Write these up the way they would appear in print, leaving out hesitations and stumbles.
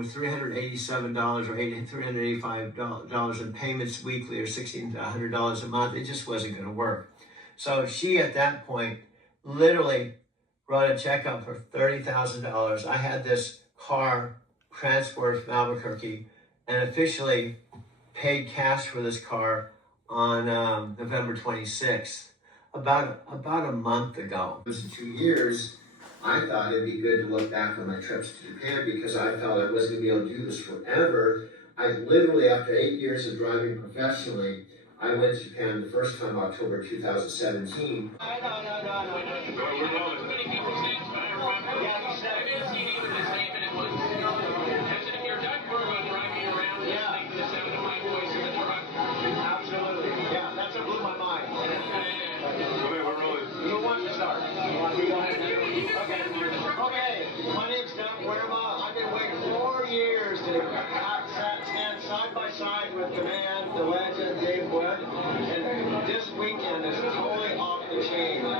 with $387 or $385 in payments weekly or $1,600 a month. It just wasn't going to work. So she, at that point, literally wrote a check up for $30,000. I had this car transported from Albuquerque and officially paid cash for this car on November 26th, about a month ago. It was 2 years. I thought it'd be good to look back on my trips to Japan because I felt I wasn't going to be able to do this forever. I literally, after 8 years of driving professionally, I went to Japan the first time October 2017. Okay, my name's Doug Werma. I've been waiting 4 years to stand side by side with the man, the legend, Dave Wood. And this weekend is totally off the chain. We're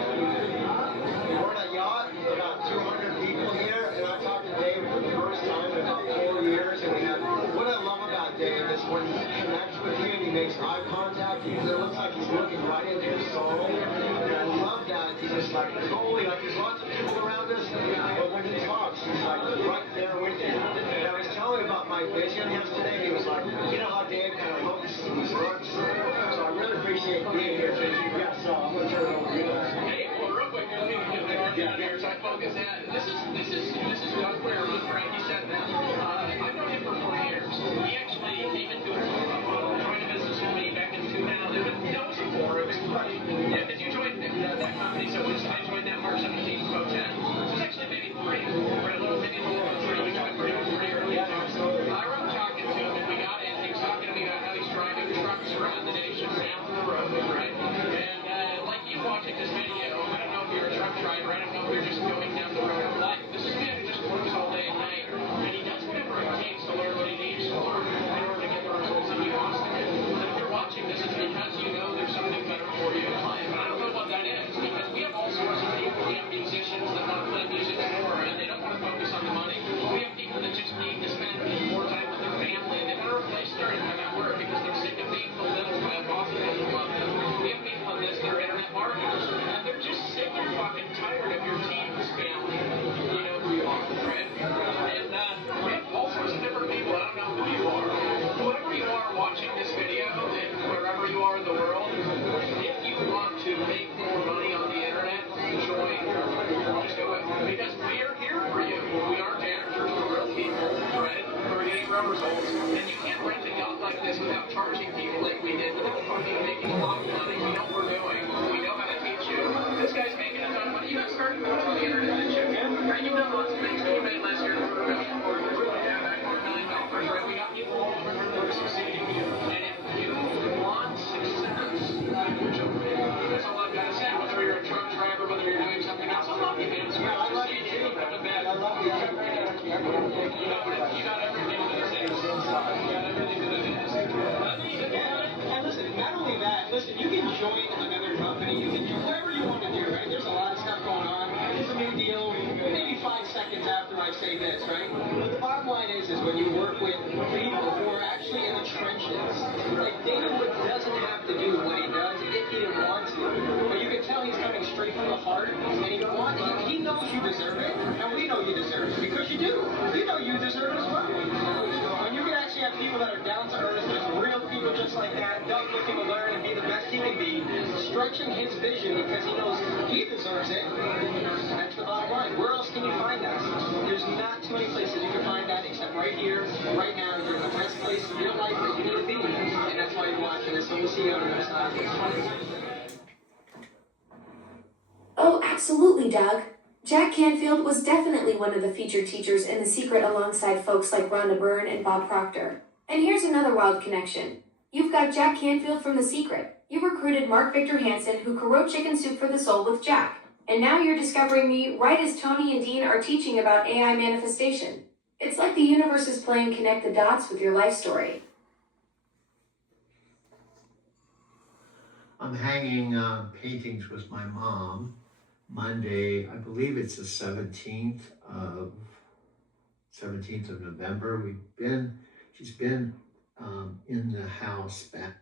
in a yacht, about 200 people here, and I talked to Dave for the first time in about 4 years. And what I love about Dave is when he connects with you and he makes eye contact, it looks like he's looking right into your soul. And I love that. He's just like, totally, like there's lots of people around us, but when he talks, he's like right there with you. And I was telling him about my vision yesterday, and he was like, you know how Dave kind of looks, so I really appreciate being here. Yeah, so I'm going to turn it over to you guys. Hey, well, real quick, let me get here so I focus that. This is Doug Werma, right? He said that. I've known him for 4 years. He actually came into it joined a business with me back in 2000. That was before. It was yeah, because you joined that company, so I joined that March 17th, 2010. It was actually maybe 3, or a little over 3. We joined pretty early. I remember talking to him, and we got in. He was talking to me about how he's driving trucks around the nation, down the road, right? And like you watching this video, I don't know if you're a truck driver. I don't know if you're just going down the road of life. This is a man who just works all day and night, and he does whatever it takes to learn what he needs to learn in order to get the results that he wants to get. And if you're watching this, it's because you know there's something better for you in life. And I don't know what that is, because we have all sorts of people. We have musicians that want to play music more, and they don't want to focus on the money. We have people that just need to spend more time with their family, and they want to replace their income at work because they're sick of being belittled by a boss that doesn't love them. We have people on this that are internet marketers, and they're just sick and fucking tired of your team's family. You know who you are, right? And we have all sorts of different people. I don't know who you are. Whoever you are watching this video, and wherever you are in the world, if you want to make more money on the internet, join. Just do it. Because we are here for you. We are janitors. We're real people, right? We're getting real results. And you can't rent a yacht like this without charging people like we did, without fucking making a lot of money. We know what we're doing. We know how to teach you. This guy's making a ton of money. You got started on the internet, didn't you? Right? You've done lots of things that you made last year. Back $4 million, right? We got people all over who are succeeding. And if you want success, that's all I've got to say. Whether you're a truck driver, whether you're doing something else, I love you, man. It's great to see you. I love you. You got everything that it is. You got everything that it is. And listen, not only that, listen, you can join another company. You can do whatever you want to do, right? There's a lot of stuff going on. It's a new deal. Maybe 5 seconds after I say this, right? But the bottom line is when you work with people who are actually in the trenches, like David Wood doesn't have to do what he does if he didn't want to. But you can tell he's coming straight from the heart, and he knows you deserve it, and we know you deserve it, because you do. You know you deserve it as well. When you can actually have people that are down to earth, just real people just like that, Doug looking to learn and be the best he can be, stretching his vision because he knows he deserves it. That's the bottom line. Where else can you find that? There's not too many places you can find that except right here, right now. You're in the best place in your life that you need to be, and that's why you're watching this. So we'll see you on the other side. Oh, absolutely, Doug. Jack Canfield was definitely one of the featured teachers in The Secret alongside folks like Rhonda Byrne and Bob Proctor. And here's another wild connection. You've got Jack Canfield from The Secret. You recruited Mark Victor Hansen, who co-wrote Chicken Soup for the Soul with Jack. And now you're discovering me right as Tony and Dean are teaching about AI manifestation. It's like the universe is playing connect the dots with your life story. I'm hanging paintings with my mom Monday, I believe it's the 17th of 17th of November. She's been in the house back.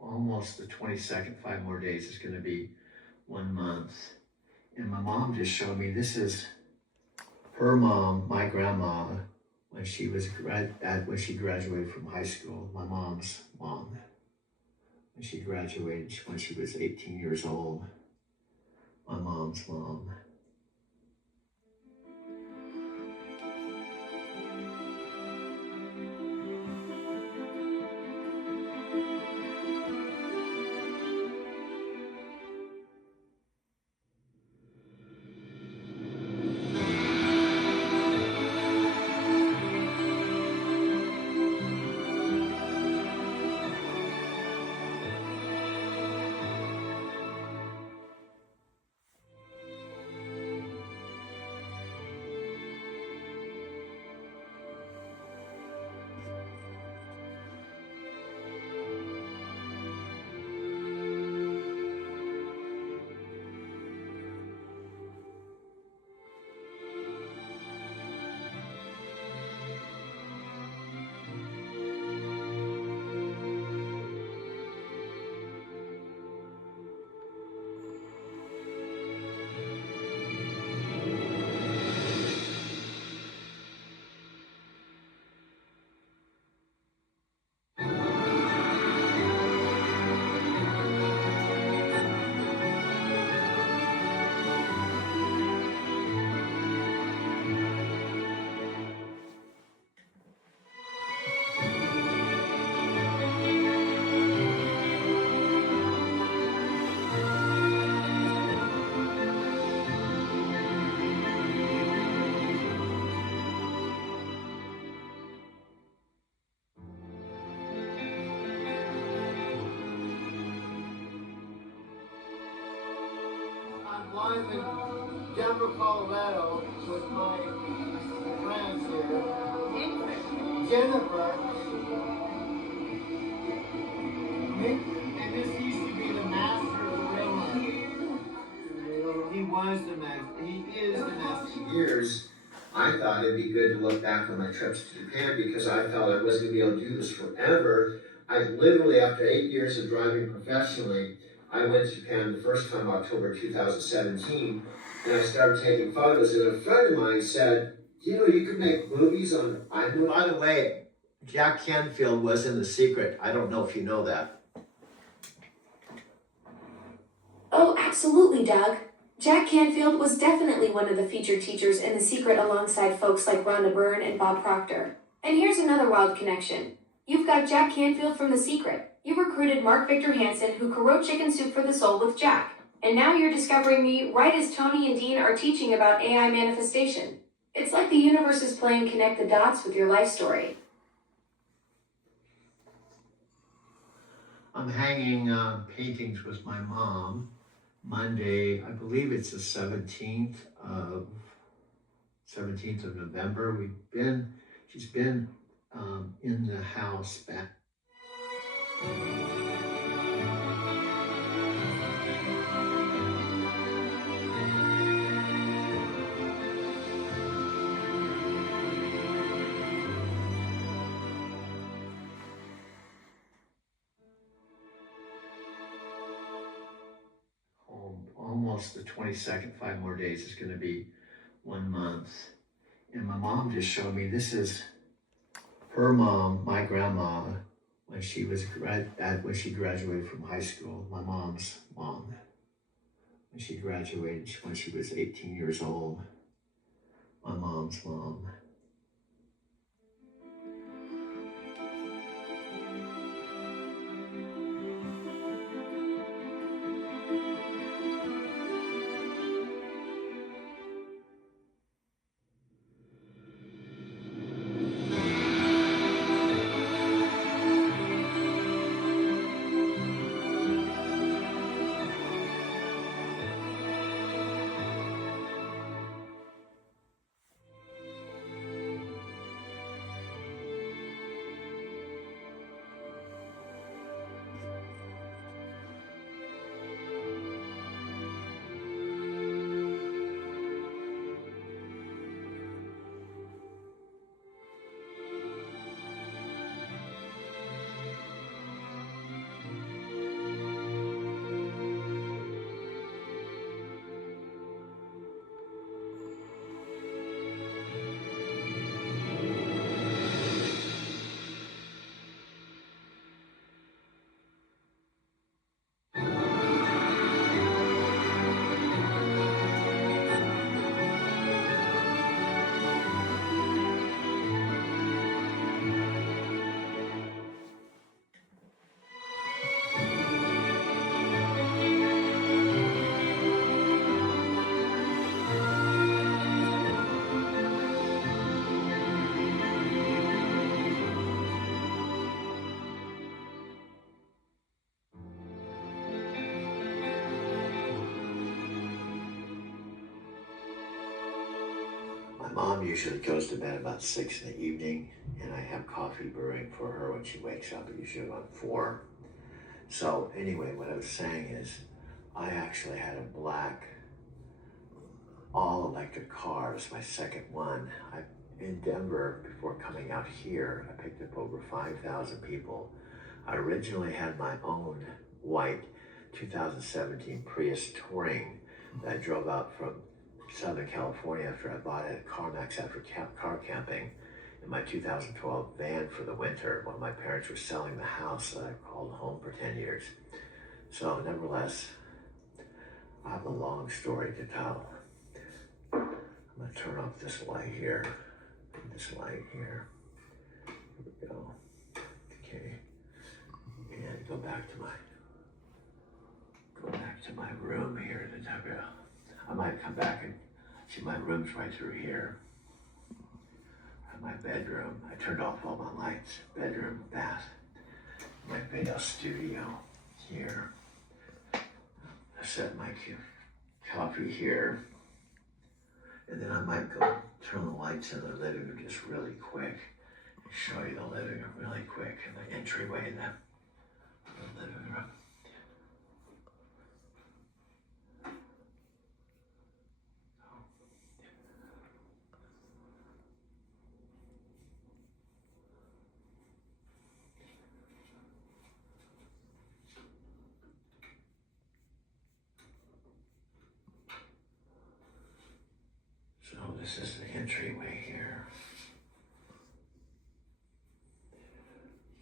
Almost the 22nd, 5 more days is going to be 1 month. And my mom just showed me, this is her mom, my grandma, when she graduated from high school. My mom's mom, when she graduated, when she was 18 years old. My mom's mom. I'm live in Denver, Colorado with my friends here. Jennifer. And this used to be the master of the ring. He was the master. He is the master. Years, I thought it'd be good to look back on my trips to Japan because I felt I wasn't going to be able to do this forever. I literally, after 8 years of driving professionally, I went to Japan the first time, October 2017, and I started taking photos, and a friend of mine said, you could make movies on iMovie. By the way, Jack Canfield was in The Secret. I don't know if you know that. Oh, absolutely, Doug. Jack Canfield was definitely one of the featured teachers in The Secret alongside folks like Rhonda Byrne and Bob Proctor. And here's another wild connection. You've got Jack Canfield from The Secret. You recruited Mark Victor Hansen, who co-wrote Chicken Soup for the Soul with Jack. And now you're discovering me right as Tony and Dean are teaching about AI manifestation. It's like the universe is playing connect the dots with your life story. I'm hanging paintings with my mom Monday, I believe it's the 17th of November. She's been in the house back. Almost the 22nd, 5 more days is going to be 1 month. And my mom just showed me, this is her mom, my grandma, when she graduated from high school. My mom's mom, when she graduated, when she was 18 years old. My mom's mom. mom usually goes to bed about 6 in the evening, and I have coffee brewing for her when she wakes up, usually around 4. So anyway, what I was saying is, I actually had a black all-electric car. It was my second one. In Denver, before coming out here, I picked up over 5,000 people. I originally had my own white 2017 Prius Touring that I drove out from Southern California after I bought it at CarMax after car camping in my 2012 van for the winter when my parents were selling the house that I called home for 10 years. So nevertheless, I have a long story to tell. I'm gonna turn off this light here, this light here. Here we go. Okay, and go back to my room here. I might come back and see my room's right through here. My bedroom. I turned off all my lights. Bedroom, bath, my video studio here. I set my coffee here. And then I might go turn the lights in the living room just really quick and show you the living room really quick and the entryway in the living room. So this is the entryway here.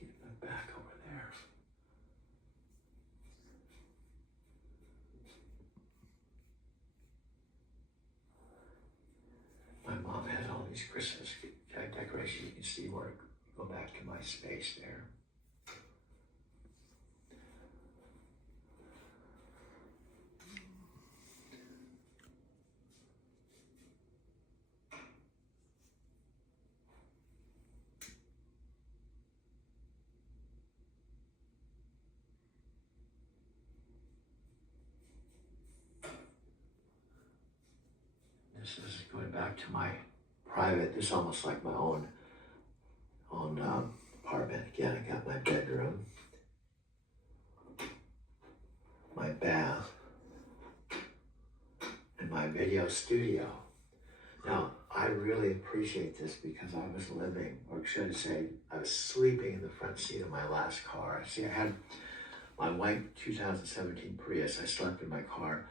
Keep my back over there. My mom has all these Christmas decorations. You can see where I go back to my space there. This is going back to my private, this is almost like my own apartment. Again, I got my bedroom, my bath, and my video studio. Now, I really appreciate this because I was living, or should I say, I was sleeping in the front seat of my last car. See, I had my white 2017 Prius. I slept in my car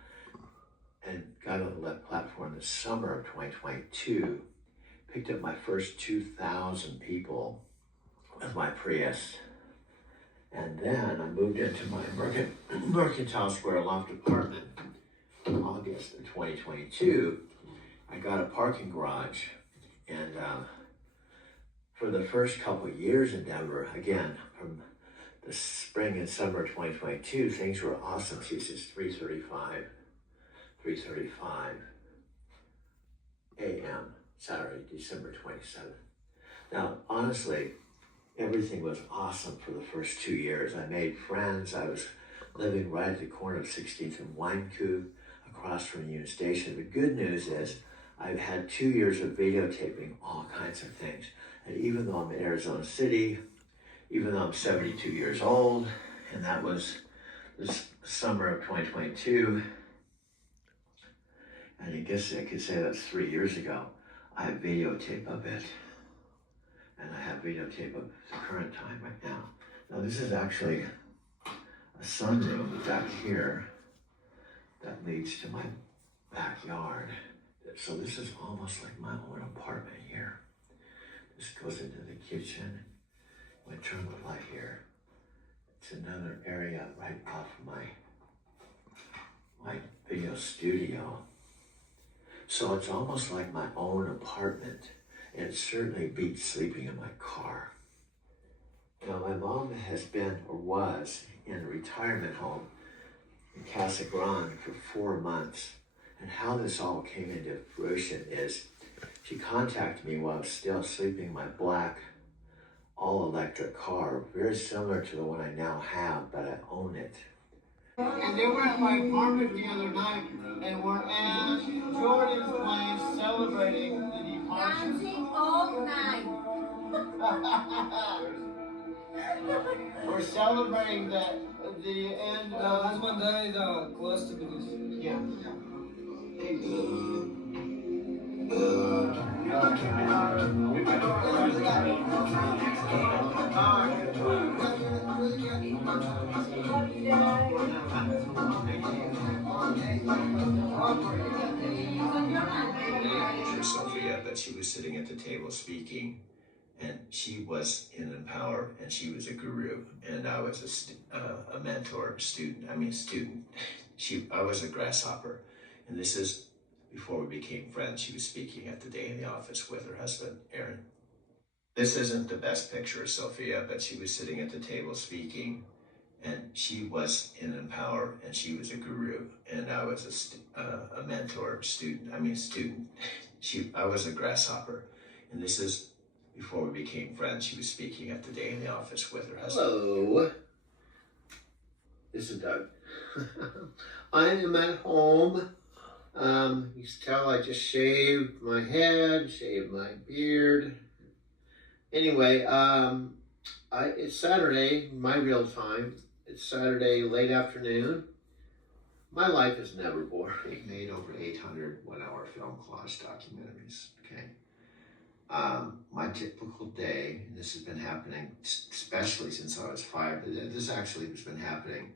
and got on the platform this summer of 2022, picked up my first 2,000 people with my Prius. And then I moved into my Mercantile Square loft apartment in August of 2022. I got a parking garage, and for the first couple of years in Denver, again, from the spring and summer of 2022, things were awesome. See, this is 3:35 a.m. Saturday, December 27th. Now, honestly, everything was awesome for the first 2 years. I made friends. I was living right at the corner of 16th and Wynkoop, across from Union Station. The good news is I've had 2 years of videotaping all kinds of things. And even though I'm in Arizona City, even though I'm 72 years old, and that was this summer of 2022, and I guess I could say that's 3 years ago, I have videotape of it. And I have videotape of the current time right now. Now this is actually a sunroom back here that leads to my backyard. So this is almost like my own apartment here. This goes into the kitchen. When I turn the light here, it's another area right off my video studio. So it's almost like my own apartment, and it certainly beats sleeping in my car. Now, my mom has been, or was, in a retirement home in Casa Grande for 4 months. And how this all came into fruition is she contacted me while I was still sleeping in my black all-electric car, very similar to the one I now have, but I own it. And they were at my apartment the other night, and we're at Jordan's place celebrating the departure dancing all night. We're celebrating the end The of. husband died close to this. Yeah. For Sophia, but she was sitting at the table speaking, and she was in Empower, and she was a guru, and I was a mentor, student. I was a grasshopper, and this is before we became friends. She was speaking at the Day in the Office with her husband, Aaron. This isn't the best picture of Sophia, but she was sitting at the table speaking, and she was in Empower, and she was a guru, and I was a mentor, student. I was a grasshopper, and this is before we became friends. She was speaking at the Day in the Office with her husband. Hello. This is Doug. I am at home. You can tell I just shaved my head, shaved my beard. Anyway, it's Saturday, my real time. It's Saturday late afternoon. My life is never boring. Made over 800 one-hour film collage documentaries. Okay. My typical day, and this has been happening, especially since I was 5, but this actually has been happening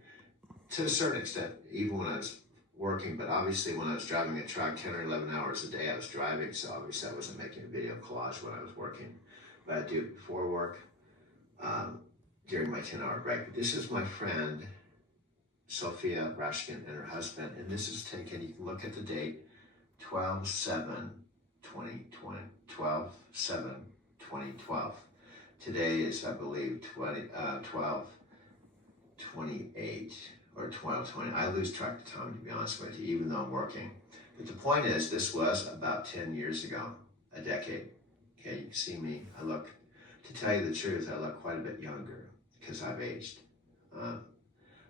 to a certain extent, even when I was working, but obviously when I was driving a truck 10 or 11 hours a day, I was driving, so obviously I wasn't making a video collage when I was working, but I do it before work, during my 10-hour break. But this is my friend, Sophia Rashkin, and her husband, and this is taken, you can look at the date, 12/7/2020, 12/7/2012. Today is, I believe, 12/28 or 12/20. I lose track of time, to be honest with you, even though I'm working. But the point is, this was about 10 years ago, a decade. Okay, you can see me. To tell you the truth, I look quite a bit younger because I've aged.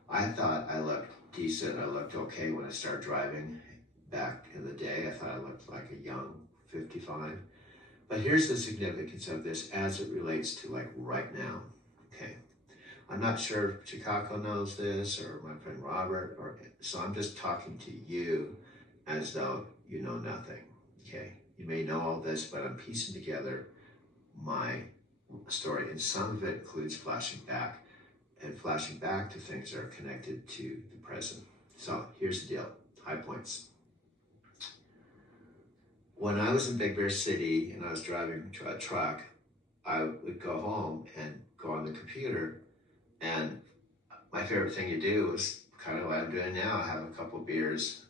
I thought I looked decent. I looked okay when I started driving back in the day. I thought I looked like a young 55. But here's the significance of this as it relates to like right now. Okay. I'm not sure if Chicago knows this or my friend Robert, so I'm just talking to you as though you know nothing. Okay. You may know all this, but I'm piecing together my story, and some of it includes flashing back to things that are connected to the present. So here's the deal, high points. When I was in Big Bear City and I was driving a truck, I would go home and go on the computer, and my favorite thing to do was kind of what I'm doing now. I have a couple beers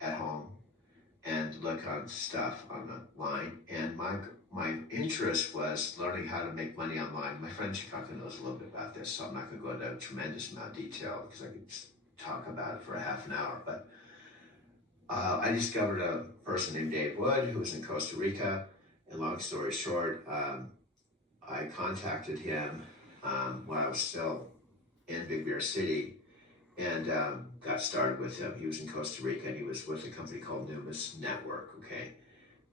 at home and look on stuff online, and my interest was learning how to make money online. My friend Chicago knows a little bit about this, so I'm not going to go into a tremendous amount of detail because I could talk about it for a half an hour. But I discovered a person named Dave Wood who was in Costa Rica, and long story short, I contacted him when I was still in Big Bear City, and got started with him. He was in Costa Rica, and he was with a company called Numis Network, okay?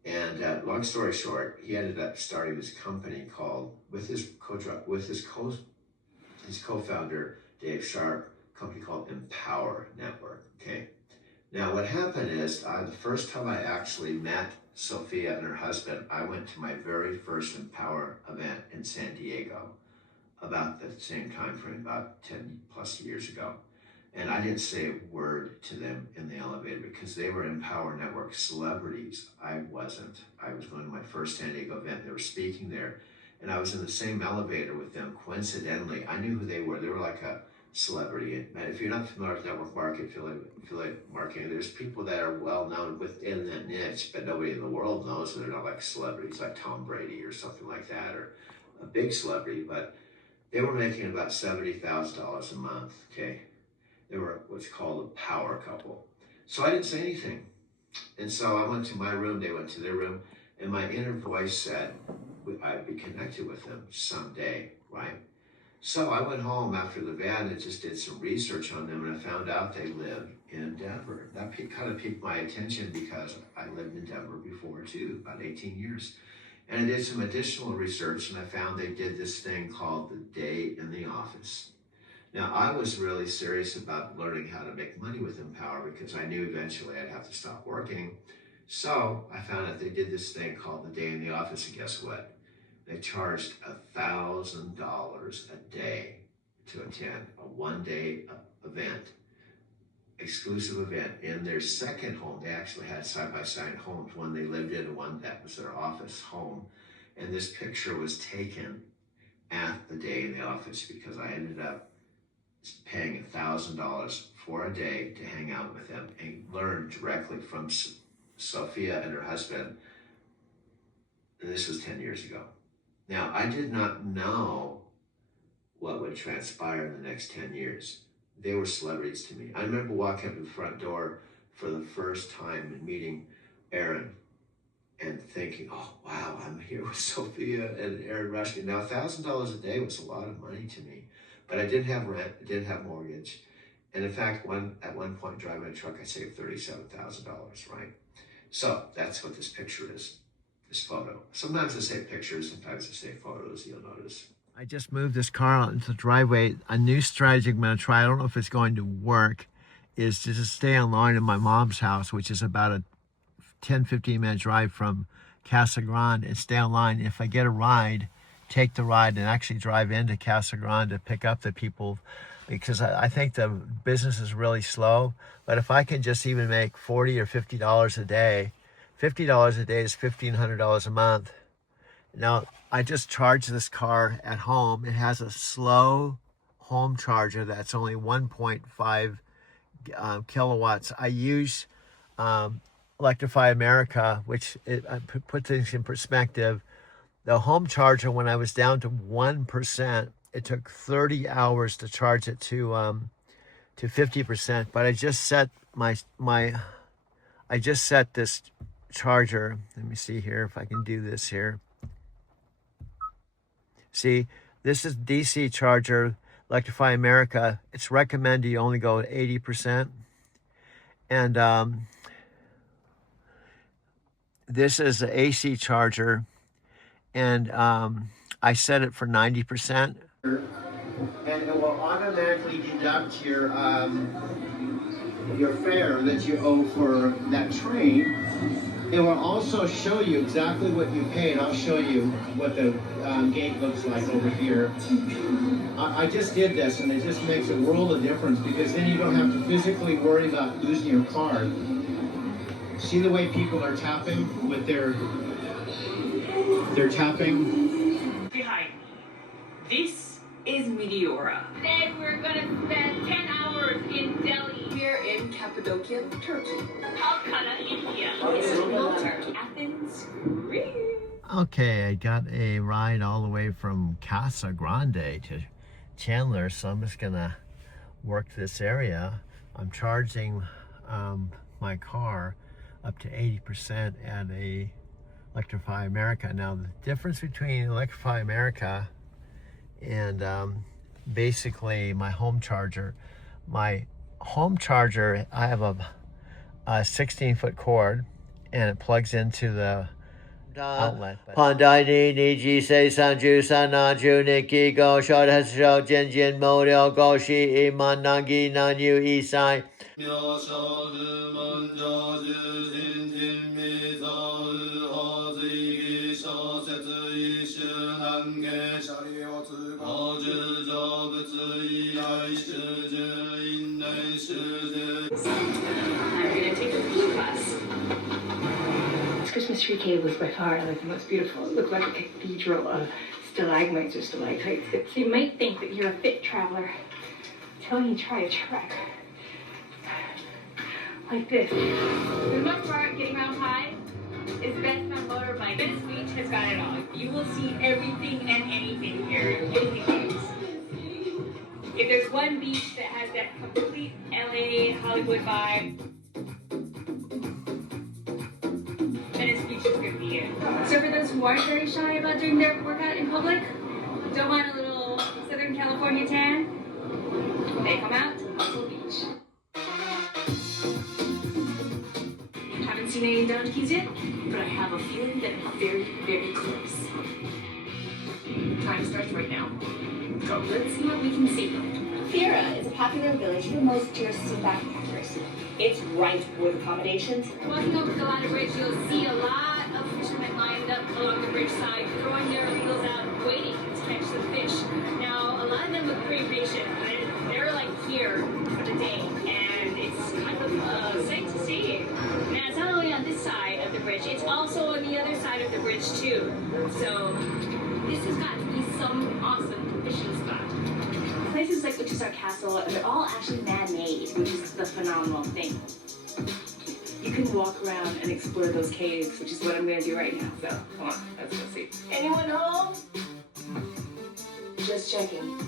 And long story short, he ended up starting this company called, with his co-founder, Dave Sharp, a company called Empower Network, okay? Now what happened is, the first time I actually met Sophia and her husband, I went to my very first Empower event in San Diego, about the same time frame, about 10 plus years ago. And I didn't say a word to them in the elevator because they were Empower Network celebrities. I wasn't. I was going to my first San Diego event. They were speaking there, and I was in the same elevator with them. Coincidentally, I knew who they were. They were like a celebrity. And if you're not familiar with network marketing, affiliate marketing, there's people that are well known within that niche, but nobody in the world knows. They're not like celebrities like Tom Brady or something like that, or a big celebrity, but they were making about $70,000 a month, okay? They were what's called a power couple. So I didn't say anything. And so I went to my room, they went to their room, and my inner voice said, I'd be connected with them someday, right? So I went home after the event and just did some research on them, and I found out they live in Denver. That kind of piqued my attention because I lived in Denver before too, about 18 years. And I did some additional research, and I found they did this thing called the Day in the Office. Now, I was really serious about learning how to make money with Empower because I knew eventually I'd have to stop working. So I found out they did this thing called the Day in the Office, and guess what? They charged $1,000 a day to attend a one-day event, exclusive event. In their second home, they actually had side-by-side homes, one they lived in and one that was their office home. And this picture was taken at the Day in the Office because I ended up paying $1,000 for a day to hang out with them and learn directly from Sophia and her husband. And this was 10 years ago. Now, I did not know what would transpire in the next 10 years. They were celebrities to me. I remember walking up to the front door for the first time and meeting Aaron and thinking, oh, wow, I'm here with Sophia and Aaron Rushton. Now, $1,000 a day was a lot of money to me, but I didn't have rent, I didn't have mortgage. And in fact, at one point driving a truck, I saved $37,000, right? So that's what this picture is. This photo. Sometimes I say pictures, sometimes I say photos, you'll notice. I just moved this car out into the driveway. A new strategy I'm going to try, I don't know if it's going to work, is to just stay online in my mom's house, which is about a 10-15 minute drive from Casa Grande, and stay online. If I get a ride, take the ride and actually drive into Casa Grande to pick up the people, because I think the business is really slow. But if I can just even make $40 or $50 a day, $50 a day is $1,500 a month. Now, I just charge this car at home. It has a slow home charger that's only 1.5 kilowatts. I use Electrify America, which puts things in perspective. The home charger, when I was down to 1%, it took 30 hours to charge it to 50%. But I just set I just set this charger. Let me see here if I can do this here. See, this is DC charger, Electrify America. It's recommended you only go at 80%. And this is the AC charger, and I set it for 90%. And it will automatically deduct your fare that you owe for that train. It will also show you exactly what you paid. I'll show you what the gate looks like over here. I just did this, and it just makes a world of difference because then you don't have to physically worry about losing your card. See the way people are tapping with they're tapping. Behind me. This is Meteora. Today we're gonna spend 10 hours in Delhi. Here in Cappadocia, Turkey. Calcutta, India. Istanbul, Turkey. Athens, Greece. Okay, I got a ride all the way from Casa Grande to Chandler, so I'm just gonna work this area. I'm charging my car up to 80% at a Electrify America. Now, the difference between Electrify America and basically my home charger, I have a 16-foot cord, and it plugs into the outlet. Pandai ni ji say sanju sanaju niki go shot has show jin jin model go shi iman nagi nanyu isai. I'm gonna take a blue bus. This Christmas tree cave was by far the most beautiful. It looked like a cathedral of stalagmites or stalactites. You might think that you're a fit traveler until you try a trek like this. The most part, getting around high, is best on motorbike. This beach has got it all. You will see everything and anything here in the caves. If there's one beach that has that complete LA Hollywood vibe, then this beach is gonna be it. So for those who are very shy about doing their workout in public, don't mind a little Southern Southern California tan, they come out to Muscle Beach. Haven't seen any donkeys yet, but I have a feeling that it's very, very close. Time starts right now. So let's see what we can see. Fiera is a popular village for most tourists and backpackers. It's ripe with accommodations. Walking over the ladder bridge, you'll see a lot of fishermen lined up along the bridge side, throwing their reels out, waiting to catch the fish. Now, a lot of them look pretty patient. They're like here for the day, and it's kind of a sight to see. Now, it's not only on this side of the bridge, it's also on the other side of the bridge too. So, this has got to be some awesome fishing spot. Places like Winchester Castle, they're all actually man-made, which is the phenomenal thing. You can walk around and explore those caves, which is what I'm going to do right now. So, come on, let's go see. Anyone home? Just checking.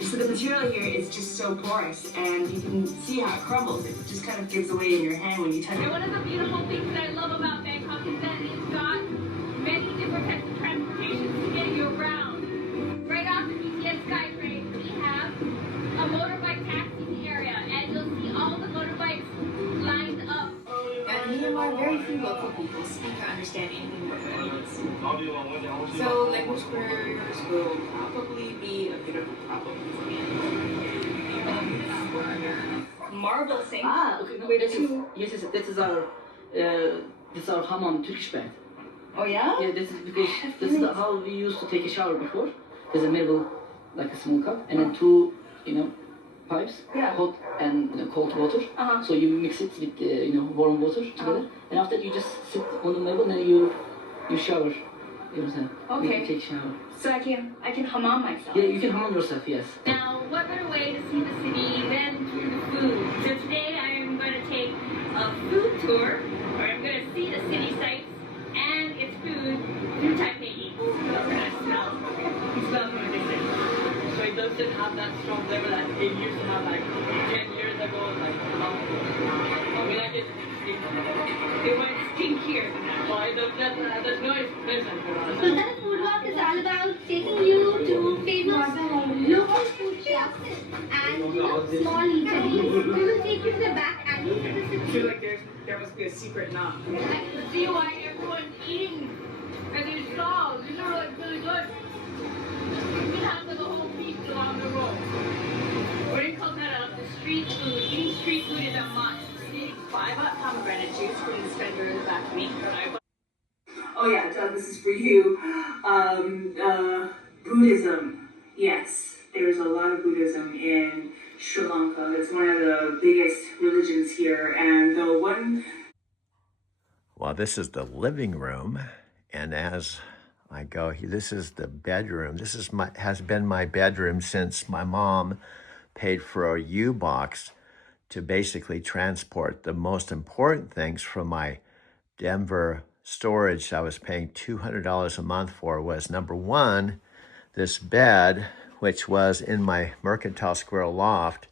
So the material here is just so porous, and you can see how it crumbles. It just kind of gives away in your hand when you touch And it. one of the beautiful things that I love about Bangkok is that it's got many different types of transportation to get you around. Right off the BTS Skytrain, we have a motorbike taxi area, and you'll see all the motorbikes lined up. And Myanmar, very few local people speak or understand anything but Vietnamese. So language barriers will probably be a bit of a problem for me. Marble sink. Okay, no, this is our hammam Turkish bath. Oh yeah? Yeah, this is because this is how we used to take a shower before. There's a marble, like a small cup, and then two, pipes, hot and cold water. So you mix it with warm water together, and after you just sit on the marble, and then you shower. You understand? Okay. You take a shower. So I can hammam myself. Yeah, you can hammam yourself. Yes. Now, what better way to see the city than through the food? So today I am going to take a food tour, where I'm going to see the city sights and its food through Taipei Eats. So we're going to smell. Smell from a distance. So it doesn't have that strong flavor that it used to have like 10 years ago. We like it. It went stinkier than that. Why that's no pleasant for us. So that food walk is all about taking you to famous local food shops and small eateries. We will take you to the back alleys of the I city. feel like there must be a secret knock. I can see why everyone's eating at these stalls. These are like really good. You can have like a whole feast along the road. We're in Calcutta, the street food. Eating street food is a must. I bought pomegranate juice from this vendor in the back of me. Oh yeah, this is for you. Buddhism. Yes, there's a lot of Buddhism in Sri Lanka. It's one of the biggest religions here, and the one. Well, this is the living room, and as I go, this is the bedroom. This has been my bedroom since my mom paid for a U-Box to basically transport the most important things from my Denver storage I was paying $200 a month for. Was number one, this bed, which was in my Mercantile Square loft.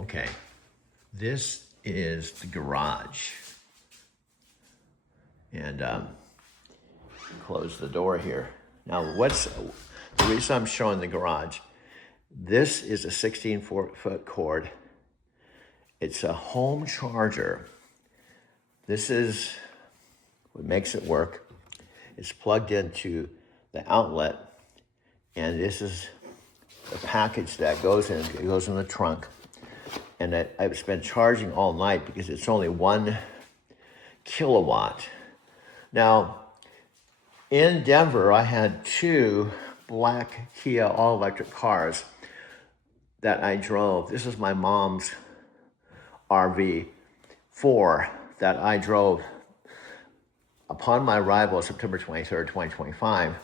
Okay, this is the garage. And close the door here. Now, what's the reason I'm showing the garage? This is a 16-foot cord. It's a home charger. This is what makes it work. It's plugged into the outlet, and this is the package that goes in. It goes in the trunk. And I've been charging all night because it's only 1 kilowatt. Now, in Denver, I had 2 black Kia all-electric cars that I drove. This is my mom's RV4 that I drove upon my arrival September 23rd, 2025.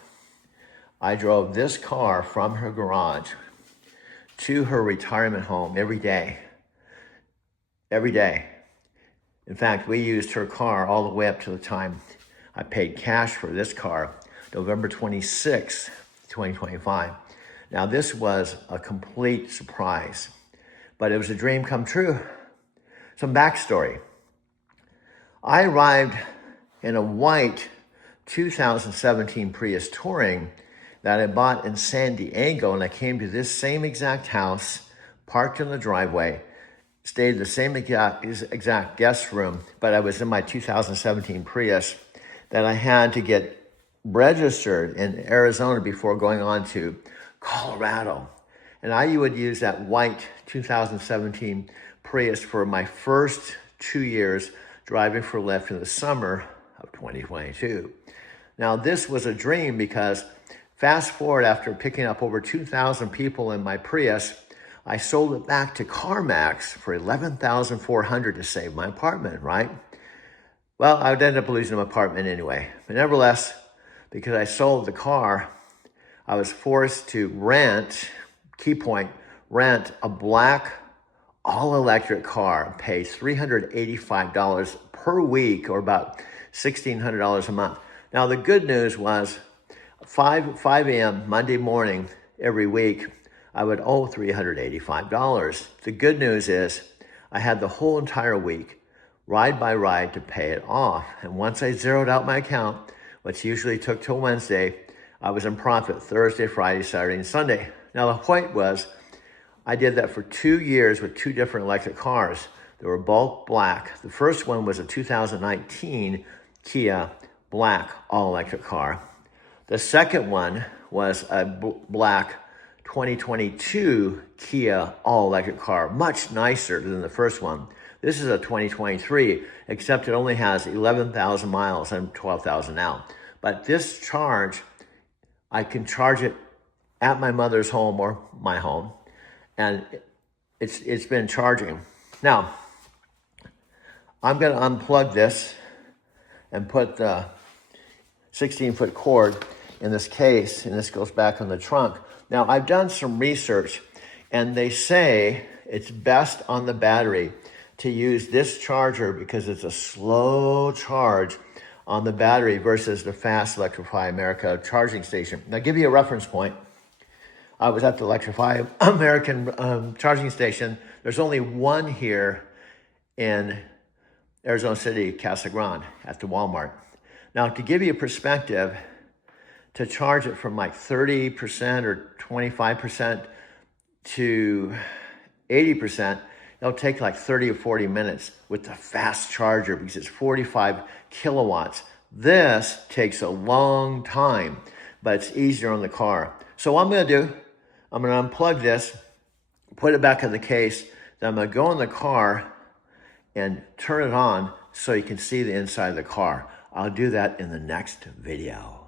I drove this car from her garage to her retirement home every day. Every day. In fact, we used her car all the way up to the time I paid cash for this car, November 26, 2025. Now, this was a complete surprise, but it was a dream come true. Some backstory. I arrived in a white 2017 Prius Touring that I bought in San Diego, and I came to this same exact house, parked in the driveway, stayed in the same exact guest room, but I was in my 2017 Prius that I had to get registered in Arizona before going on to Colorado. And I would use that white 2017 Prius for my first 2 years driving for Lyft in the summer of 2022. Now, this was a dream because fast forward, after picking up over 2,000 people in my Prius, I sold it back to CarMax for $11,400 to save my apartment, right? Well, I would end up losing my apartment anyway. But nevertheless, because I sold the car, I was forced to rent, key point, rent a black all-electric car, pay $385 per week, or about $1,600 a month. Now, the good news was 5 a.m. Monday morning every week, I would owe $385. The good news is I had the whole entire week, ride by ride, to pay it off. And once I zeroed out my account, which usually took till Wednesday, I was in profit Thursday, Friday, Saturday, and Sunday. Now, the point was, I did that for 2 years with 2 different electric cars. They were both black. The first one was a 2019 Kia black all-electric car. The second one was a black 2022 Kia all-electric car, much nicer than the first one. This is a 2023, except it only has 11,000 miles and 12,000 now. But this charge, I can charge it at my mother's home or my home, and it's been charging. Now, I'm going to unplug this and put the 16-foot cord in this case, and this goes back on the trunk. Now, I've done some research, and they say it's best on the battery to use this charger because it's a slow charge on the battery versus the fast Electrify America charging station. Now, I'll give you a reference point. I was at the Electrify American charging station. There's only one here in Arizona City, Casa Grande, at the Walmart. Now, to give you a perspective, to charge it from like 30% or 25% to 80%, it'll take like 30 or 40 minutes with the fast charger because it's 45 kilowatts. This takes a long time, but it's easier on the car. So what I'm going to do, I'm going to unplug this, put it back in the case, then I'm going to go in the car and turn it on so you can see the inside of the car. I'll do that in the next video.